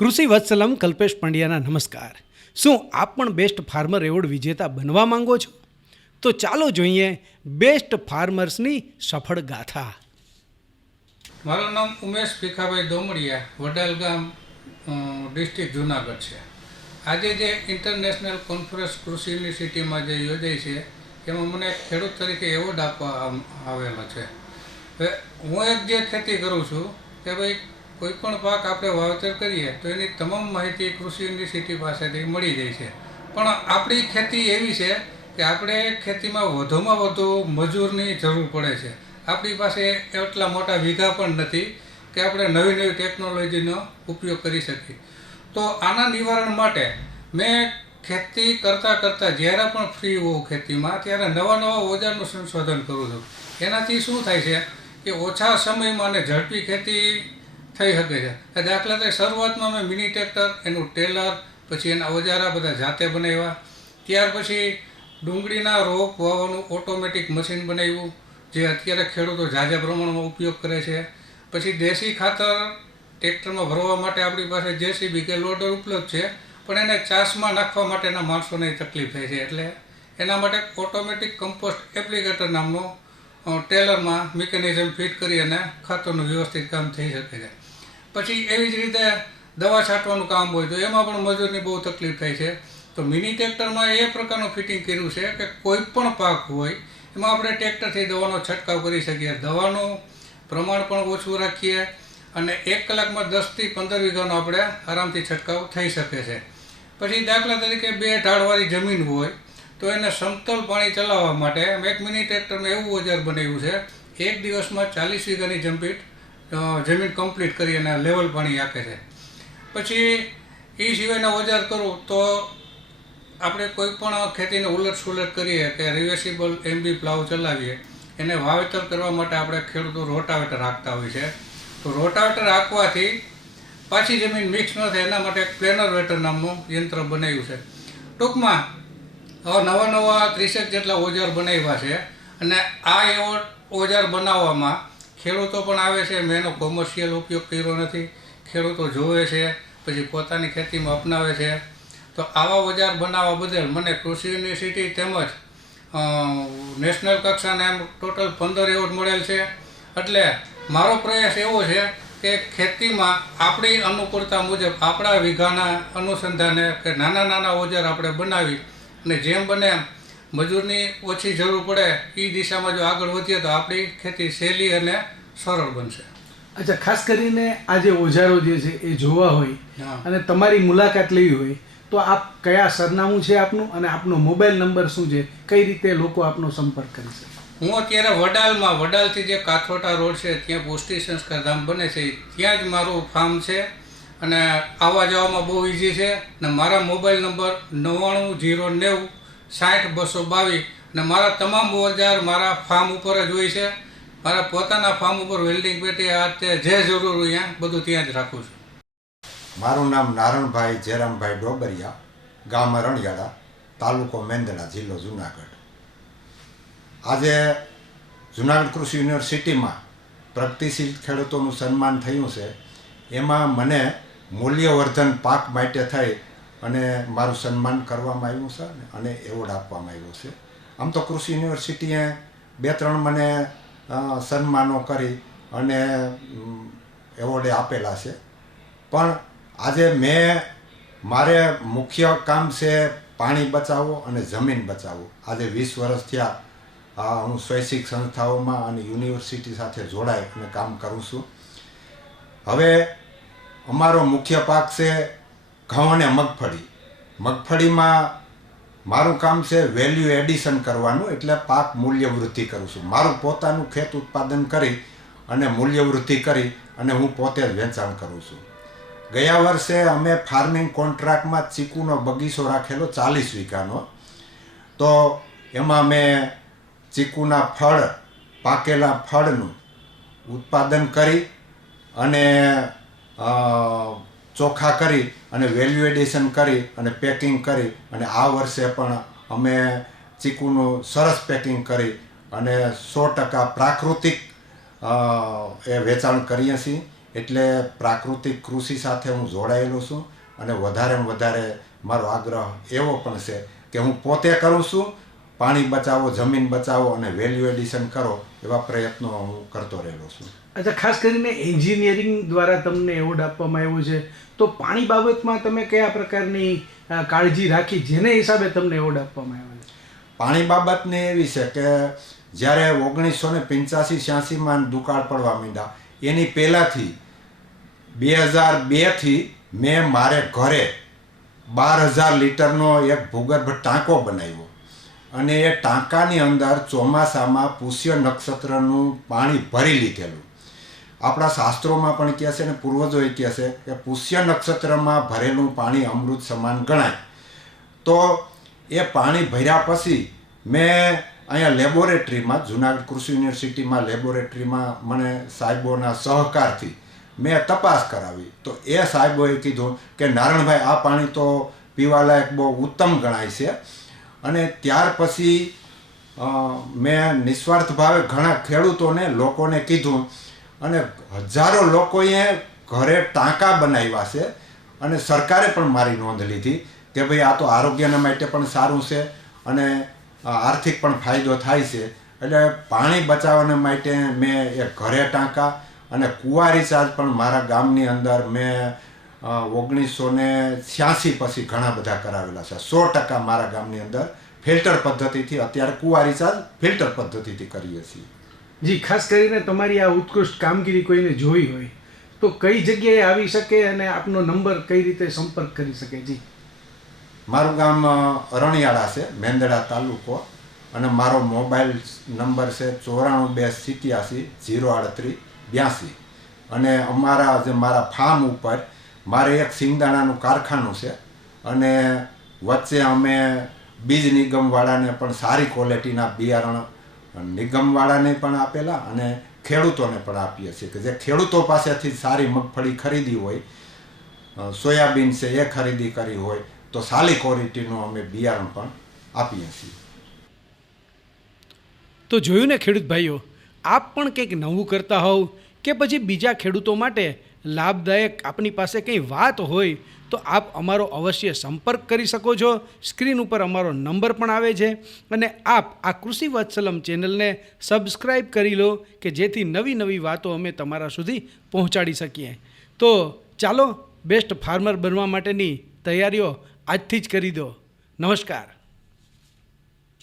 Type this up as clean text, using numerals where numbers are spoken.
કૃષિ વત્સલમ કલ્પેશ પંડ્યાના નમસ્કાર। શું આપ પણ બેસ્ટ ફાર્મર એવોર્ડ વિજેતા બનવા માંગો છો? તો ચાલો જોઈએ બેસ્ટ ફાર્મર્સની સફળ ગાથા। મારું નામ ઉમેશ ભીખાભાઈ દોમડિયા, વડાલ ગામ, ડિસ્ટ્રિક્ટ જુનાગઢ છે। આજે જે ઇન્ટરનેશનલ કોન્ફરન્સ કૃષિ યુનિવર્સિટીમાં જે યોજાઈ છે એમાં મને ખેડૂત તરીકે એવોર્ડ આપવા આવેલો છે। હવે હું એક જે ખેતી કરું છું કે ભાઈ કોઈ પણ પાક આપણે વાવેતર કરીએ તો એની તમામ માહિતી કૃષિ યુનિવર્સિટી પાસેથી મળી જાય છે, પણ આપણી ખેતી એવી છે કે આપણે ખેતીમાં વધુમાં વધુ મજૂરની જરૂર પડે છે। આપણી પાસે એટલા મોટા વીઘા પણ નથી કે આપણે નવી નવી ટેકનોલોજીનો ઉપયોગ કરી શકીએ। તો આના નિવારણ માટે મેં ખેતી કરતાં જ્યારે પણ ફ્રી હોઉં ખેતીમાં ત્યારે નવા ઓજારનું સંશોધન કરું છું। એનાથી શું થાય છે કે ઓછા સમયમાં અને ઝડપી ખેતી થઈ શકે છે। દાખલા તરીકે શરૂઆતમાં મેં મિની ટ્રેક્ટર, એનું ટેલર, પછી એના ઓજારા બધા જાતે બનાવ્યા। ત્યાર પછી ડુંગળીના રોપ વાવવાનું ઓટોમેટિક મશીન બનાવ્યું, જે અત્યારે ખેડૂતો ઝાઝા પ્રમાણમાં ઉપયોગ કરે છે। પછી દેશી ખાતર ટ્રેક્ટરમાં ભરવા માટે આપણી પાસે JCB કે લોડર ઉપલબ્ધ છે, પણ એને ચાસમાં નાખવા માટેના માણસોને તકલીફ થાય છે, એટલે એના માટે ઓટોમેટિક કમ્પોસ્ટ એપ્લિકેટર નામનો ટેલરમાં મિકેનિઝમ ફિટ કરી અને ખાતરનું વ્યવસ્થિત કામ થઈ શકે છે। પછી એવી જ રીતે દવા છાંટવાનું કામ હોય તો એમાં પણ મજૂરની બહુ તકલીફ થાય છે। તો મિની ટ્રેક્ટરમાં એ પ્રકારનું ફિટિંગ કર્યું છે કે કોઈ પણ પાક હોય એમાં આપણે ટ્રેક્ટરથી દવાનો છંટકાવ કરી શકીએ, દવાનું પ્રમાણ પણ ઓછું રાખીએ અને 1 કલાકમાં 10 થી 15 વીઘાનો આપણે આરામથી છંટકાવ થઈ શકે છે। પછી દાખલા તરીકે 2 ઢાળવાળી જમીન હોય તો એને સમતલ પાણી ચલાવવા માટે એક મિની ટ્રેક્ટરમાં એવું ઓજાર બનાવ્યું છે, 1 દિવસમાં 40 વીઘાની જમીન કમ્પ્લીટ કરી અને લેવલ પાણી આપે છે। પછી એ સિવાયના ઓજાર કરું તો આપણે કોઈ પણ ખેતીને ઉલટ કરીએ કે રિવર્સિબલ MB પ્લાવ ચલાવીએ, એને વાવેતર કરવા માટે આપણે ખેડૂતો રોટાવેટર હાંકતા હોય છે। તો રોટાવેટર હાંકવાથી પાછી જમીન મિક્સ ન થાય એના માટે પ્લેનર વેટર નામનું યંત્ર બનાવ્યું છે। ટૂંકમાં હવે નવા 30 જેટલા ઓજાર બનાવ્યા છે અને આ ઓજાર બનાવવામાં ખેડૂતો પણ આવે છે। મેં એનો કોમર્શિયલ ઉપયોગ કર્યો નથી, ખેડૂતો જોવે છે પછી પોતાની ખેતીમાં અપનાવે છે। તો આવા ઓજાર બનાવવા બદલ મને કૃષિ યુનિવર્સિટી તેમજ નેશનલ કક્ષાને એમ ટોટલ 15 એવોર્ડ મળેલ છે। એટલે મારો પ્રયાસ એવો છે કે ખેતીમાં આપણી અનુકૂળતા મુજબ આપણા વીઘાના અનુસંધાને કે નાના ઓજાર આપણે બનાવી અને જેમ બને એમ મજૂરની ઓછી જરૂર પડે એ દિશામાં જો આગળ વધીએ તો આપણી ખેતી સહેલી અને સરળ બનશે। અચ્છા, ખાસ કરીને આ જે ઓજારો જે છે એ જોવા હોય અને તમારી મુલાકાત લેવી હોય તો આપ કયા સરનામું છે આપનું અને આપનો મોબાઈલ નંબર શું છે, કઈ રીતે લોકો આપનો સંપર્ક કરી શકે? હું અત્યારે વડાલથી જે કાથોટા રોડ છે ત્યાં પુષ્ટિ સંસ્કાર ધામ બને છે ત્યાં જ મારું ફાર્મ છે અને આવવા જવામાં બહુ ઇઝી છે। અને મારા મોબાઈલ નંબર 9909060222 અને મારા તમામ ઓજાર મારા ફાર્મ ઉપર જ હોય છે। મારા પોતાના ફાર્મ ઉપર વેલ્ડિંગ પેટી જે જરૂર હોય બધું ત્યાં જ રાખું છું। મારું નામ નારણભાઈ જયરામભાઈ ડોબરિયા, ગામ અરણિયાળા, તાલુકો મેંદડા, જિલ્લો જુનાગઢ। આજે જુનાગઢ કૃષિ યુનિવર્સિટીમાં પ્રગતિશીલ ખેડૂતોનું સન્માન થયું છે, એમાં મને મૂલ્યવર્ધન પાક માટે થઈ અને મારું સન્માન કરવામાં આવ્યું છે અને એવોર્ડ આપવામાં આવ્યો છે। આમ તો કૃષિ યુનિવર્સિટીએ 2-3 મને સન્માનો કરી અને એવોર્ડ આપેલા છે, પણ આજે મારે મુખ્ય કામ છે પાણી બચાવવો અને જમીન બચાવવો। આજે 20 વર્ષ થયા હું સ્વૈચ્છિક સંસ્થાઓમાં અને યુનિવર્સિટી સાથે જોડાઈ અને કામ કરું છું। હવે અમારો મુખ્ય પાક છે ઘઉં અને મગફળીમાં મારું કામ છે વેલ્યુ એડિશન કરવાનું, એટલે પાક મૂલ્ય વૃદ્ધિ કરું છું। મારું પોતાનું ખેત ઉત્પાદન કરી અને મૂલ્ય વૃદ્ધિ કરી અને હું પોતે જ વેચાણ કરું છું। ગયા વર્ષે અમે ફાર્મિંગ કોન્ટ્રાક્ટમાં ચીકુનો બગીચો રાખેલો 40 વીઘાનો, તો એમાં મેં ચીકુના પાકેલા ફળનું ઉત્પાદન કરી અને ચોખ્ખા કરી અને વેલ્યુ એડિશન કરી અને પેકિંગ કરી અને આ વર્ષે પણ અમે ચીકુનું સરસ પેકિંગ કરી અને 100% પ્રાકૃતિક એ વેચાણ કરીએ છીએ। એટલે પ્રાકૃતિક કૃષિ સાથે હું જોડાયેલો છું અને વધારેમાં વધારે મારો આગ્રહ એવો પણ છે કે હું પોતે કરું છું. પાણી બચાવો, જમીન બચાવો અને વેલ્યુ એડિશન કરો એવા પ્રયત્નો હું કરતો રહેલો છું. અચ્છા, ખાસ કરીને એન્જિનિયરિંગ દ્વારા તમને એવોર્ડ આપવામાં આવ્યો છે, તો પાણી બાબતમાં તમે કયા પ્રકારની કાળજી રાખી જેને હિસાબે તમને એવોર્ડ આપવામાં આવ્યો છે? પાણી બાબતની એવી છે કે જ્યારે 1985-86માં દુકાળ પડવા માંડ્યા એની પહેલાંથી 2002થી મેં મારે ઘરે 12,000 લીટરનો એક ભૂગર્ભ ટાંકો બનાવ્યો અને એ ટાંકાની અંદર ચોમાસામાં પુષ્ય નક્ષત્રનું પાણી ભરી લીધેલું. આપણા શાસ્ત્રોમાં પણ કહે છે અને પૂર્વજોએ કહે છે કે પુષ્ય નક્ષત્રમાં ભરેલું પાણી અમૃત સમાન ગણાય. તો એ પાણી ભર્યા પછી મેં અહીંયા લેબોરેટરીમાં, જુનાગઢ કૃષિ યુનિવર્સિટીમાં લેબોરેટરીમાં મને સાહેબોના સહકારથી મેં તપાસ કરાવી. તો એ સાહેબોએ કીધું કે નારણભાઈ, આ પાણી તો પીવાલાયક બહુ ઉત્તમ ગણાય છે. અને ત્યાર પછી મેં નિસ્વાર્થ ભાવે ઘણા ખેડૂતોને, લોકોને કીધું અને હજારો લોકોએ ઘરે ટાંકા બનાવ્યા છે અને સરકારે પણ મારી નોંધ લીધી કે ભાઈ આ તો આરોગ્યના માટે પણ સારું છે અને આર્થિક પણ ફાયદો થાય છે. એટલે પાણી બચાવવાના માટે મેં એક ઘરે ટાંકા અને કૂવા રિચાર્જ પણ મારા ગામની અંદર મેં 1986 પછી ઘણા બધા કરાવેલા છે. 100% મારા ગામની અંદર ફિલ્ટર પદ્ધતિથી અત્યારે કૂવા રિચાર્જ ફિલ્ટર પદ્ધતિથી કરીએ છીએ. જી, ખાસ કરીને તમારી આ ઉત્કૃષ્ટ કામગીરી કોઈને જોઈ હોય તો કઈ જગ્યાએ આવી શકે અને આપનો નંબર કઈ રીતે સંપર્ક કરી શકે? જી, મારું ગામ રણિયાળા છે, મેંદડા તાલુકો, અને મારો મોબાઈલ નંબર છે 94 287 038 82. અને મારા ફાર્મ ઉપર મારે એક સિંગદાણાનું કારખાનું છે અને વચ્ચે અમે બીજ નિગમવાળાને પણ સારી ક્વોલિટીના બિયારણ નિગમવાળાને પણ આપેલા અને ખેડૂતોને પણ આપીએ છીએ કે જે ખેડૂતો પાસેથી સારી મગફળી ખરીદી હોય, સોયાબીન છે એ ખરીદી કરી હોય તો સારી ક્વોલિટીનું અમે બિયારણ પણ આપીએ છીએ. તો જોયું ને ખેડૂત ભાઈઓ, આપ પણ કંઈક નવું કરતા હોવ કે પછી બીજા ખેડૂતો માટે લાભદાયક આપની પાસે કંઈ વાત હોય તો આપ અમારો અવશ્ય સંપર્ક કરી શકો છો. સ્ક્રીન ઉપર અમારો નંબર પણ આવે છે અને આપ આ કૃષિ વત્સલમ ચેનલને સબસ્ક્રાઈબ કરી લો કે જેથી નવી નવી વાતો અમે તમારા સુધી પહોંચાડી શકીએ. તો ચાલો, બેસ્ટ ફાર્મર બનવા માટેની તૈયારીઓ આજથી જ કરી દો. નમસ્કાર.